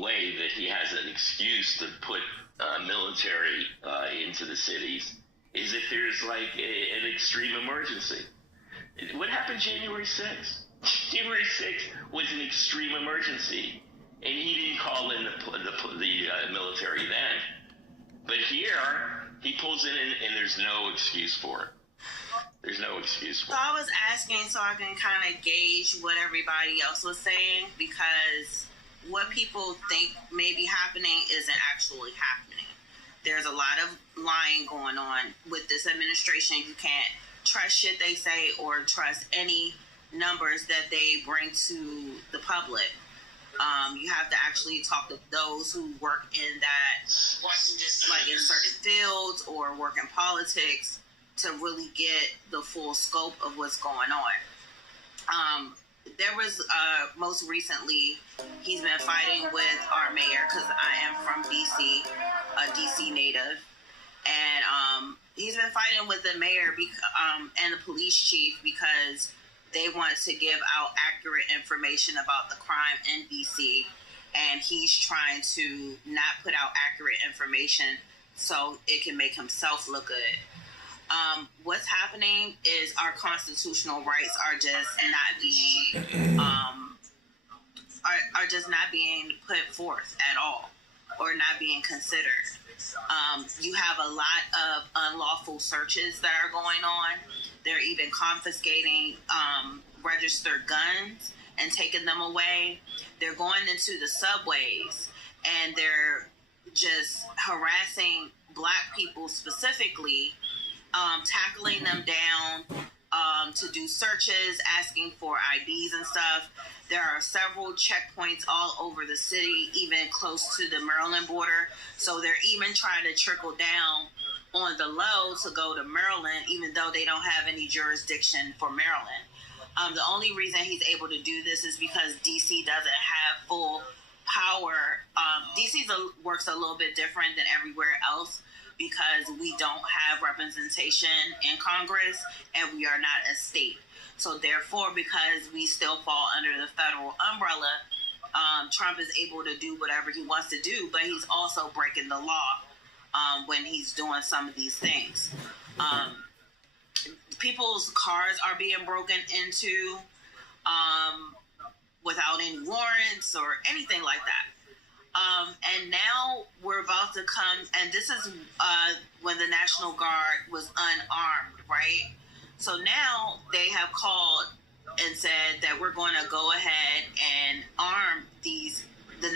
way that he has an excuse to put military into the cities is if there's like an extreme emergency. What happened January 6th? January 6th was an extreme emergency, and he didn't call in the military then. But here, he pulls in and there's no excuse for it. There's no excuse for it. So I was asking so I can kind of gauge what everybody else was saying, because what people think may be happening isn't actually happening. There's a lot of lying going on with this administration. You can't trust shit they say or trust any numbers that they bring to the public. You have to actually talk to those who work in that, like in certain fields or work in politics, to really get the full scope of what's going on. There was most recently, he's been fighting with our mayor, because I am from DC, a DC native, and he's been fighting with the mayor and the police chief because they want to give out accurate information about the crime in DC, and he's trying to not put out accurate information so it can make himself look good. What's happening is our constitutional rights are just not being are just not being put forth at all, or not being considered. You have a lot of unlawful searches that are going on. They're even confiscating registered guns and taking them away. They're going into the subways and they're just harassing Black people specifically, tackling them down to do searches, asking for IDs and stuff. There are several checkpoints all over the city, even close to the Maryland border. So they're even trying to trickle down on the low to go to Maryland, even though they don't have any jurisdiction for Maryland. The only reason he's able to do this is because DC doesn't have full power. DC works a little bit different than everywhere else, because we don't have representation in Congress and we are not a state. So therefore, because we still fall under the federal umbrella, Trump is able to do whatever he wants to do, but he's also breaking the law when he's doing some of these things. People's cars are being broken into without any warrants or anything like that. And now we're about to come, and this is when the National Guard was unarmed, right? So now they have called and said that we're going to go ahead and arm the